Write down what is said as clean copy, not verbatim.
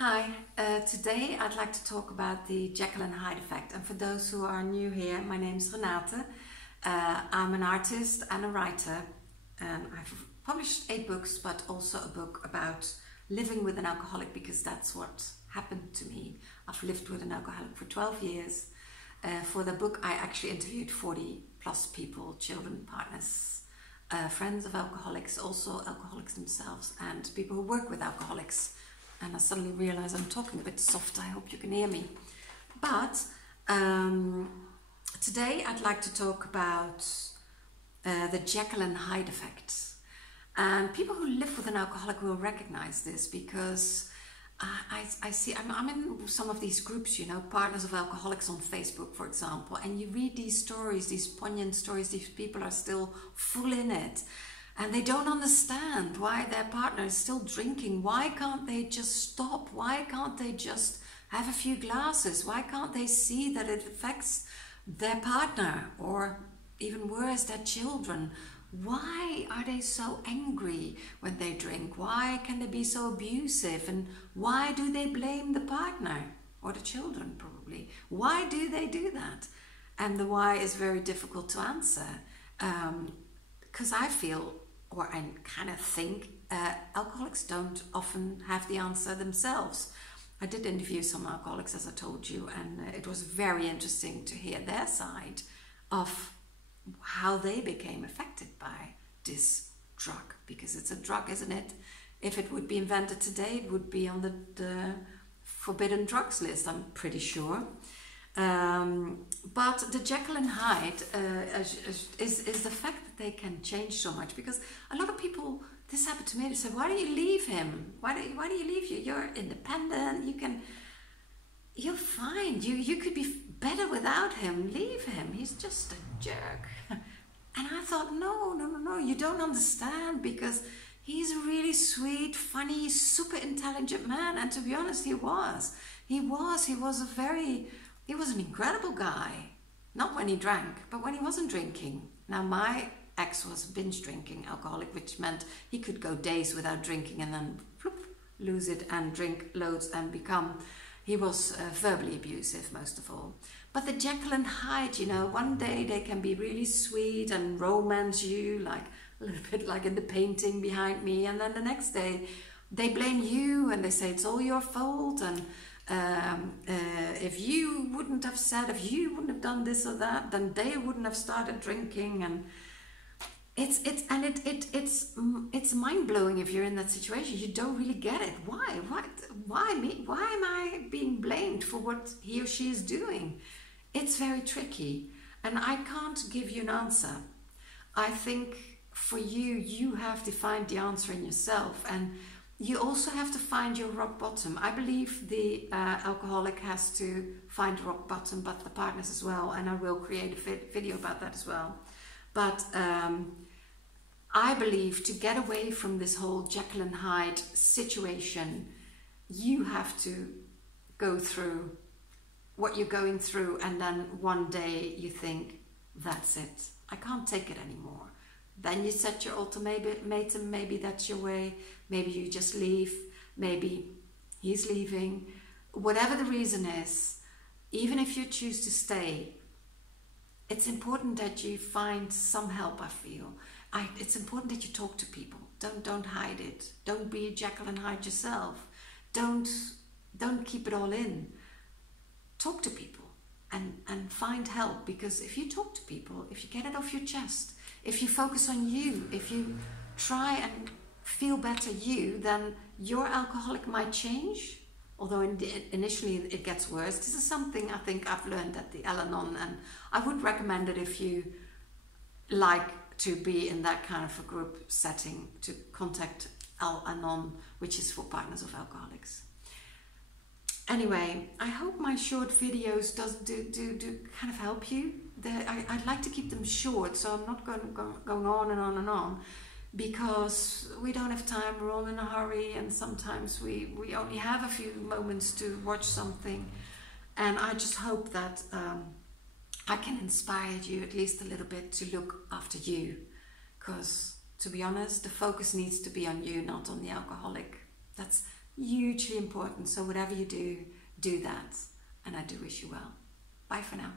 Hi, today I'd like to talk about the Jekyl and Hyde effect. And for those who are new here, my name is Renate. I'm an artist and a writer, and I've published 8 books, but also a book about living with an alcoholic, because that's what happened to me. I've lived with an alcoholic for 12 years. For the book, I actually interviewed 40 plus people, children, partners, friends of alcoholics, also alcoholics themselves, and people who work with alcoholics. And I suddenly realize I'm talking a bit soft. I hope you can hear me. But today I'd like to talk about the Jekyl and Hyde effect. And people who live with an alcoholic will recognize this, because I see, I'm in some of these groups, you know, partners of alcoholics on Facebook, for example, and you read these stories, these poignant stories. These people are still full in it. And they don't understand why their partner is still drinking. Why can't they just stop? Why can't they just have a few glasses? Why can't they see that it affects their partner, or even worse, their children? Why are they so angry when they drink? Why can they be so abusive? And why do they blame the partner or the children, probably? Why do they do that? And the why is very difficult to answer, because I feel, or I kind of think, alcoholics don't often have the answer themselves. I did interview some alcoholics, as I told you, and it was very interesting to hear their side of how they became affected by this drug, because it's a drug, isn't it? If it would be invented today, it would be on the forbidden drugs list, I'm pretty sure. But the Jekyl and Hyde is the fact that they can change so much, because a lot of people, this happened to me, they say, why do you leave him? Why do you leave you? You're independent, you're fine, you could be better without him, leave him, he's just a jerk. And I thought, no, you don't understand, because he's a really sweet, funny, super intelligent man, and to be honest, he was an incredible guy. Not when he drank, but when he wasn't drinking. Now, my ex was binge drinking alcoholic, which meant he could go days without drinking and then lose it and drink loads and he was verbally abusive most of all. But the Jekyl and Hyde, you know, one day they can be really sweet and romance you, like a little bit like in the painting behind me, and then the next day they blame you and they say it's all your fault, and if you wouldn't have said, if you wouldn't have done this or that, then they wouldn't have started drinking. And it's mind-blowing if you're in that situation. You don't really get it. Why me? Why am I being blamed for what he or she is doing? It's very tricky, and I can't give you an answer. I think for you have to find the answer in yourself, and you also have to find your rock bottom. I believe the alcoholic has to find rock bottom, but the partners as well, and I will create a video about that as well. But I believe to get away from this whole Jekyl and Hyde situation, you have to go through what you're going through, and then one day you think, that's it, I can't take it anymore. Then you set your ultimatum, maybe that's your way, maybe you just leave, maybe he's leaving. Whatever the reason is, even if you choose to stay, it's important that you find some help, I feel. It's important that you talk to people. Don't hide it. Don't be Jekyl and Hyde yourself. Don't keep it all in. Talk to people and find help, because if you talk to people, if you get it off your chest, if you focus on you, if you try and feel better you, then your alcoholic might change. Although initially it gets worse. This is something I think I've learned at the Al-Anon, and I would recommend it if you like to be in that kind of a group setting, to contact Al-Anon, which is for partners of alcoholics. Anyway, I hope my short videos do kind of help you. I'd like to keep them short, so I'm not going on and on and on, because we don't have time, we're all in a hurry, and sometimes we only have a few moments to watch something. And I just hope that I can inspire you at least a little bit to look after you, because to be honest, the focus needs to be on you, not on the alcoholic. That's hugely important. So whatever you do, do that. And I do wish you well. Bye for now.